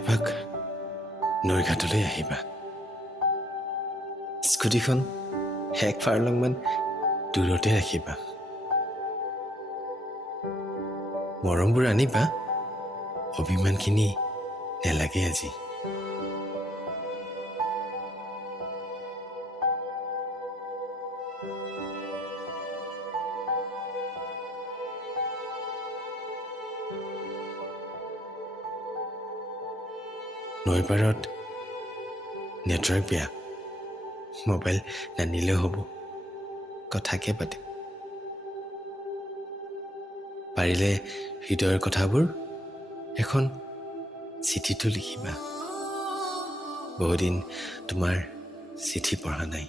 এপাক নৈৰ ঘাটলৈ আহিবা স্কুটিখন এক ফাৰলংমান দূৰতে ৰাখিবা মৰমবোৰ আনিবা অভিমানখিনি নেলাগে আজি নৈৰ পাৰত নেটৱৰ্ক বেয়া মোবাইল নানিলেও হ'ব কথাকে পাতিম পাৰিলে হৃদয়ৰ কথাবোৰ এখন চিঠিটো লিখিবা বহুদিন তোমাৰ চিঠি পঢ়া নাই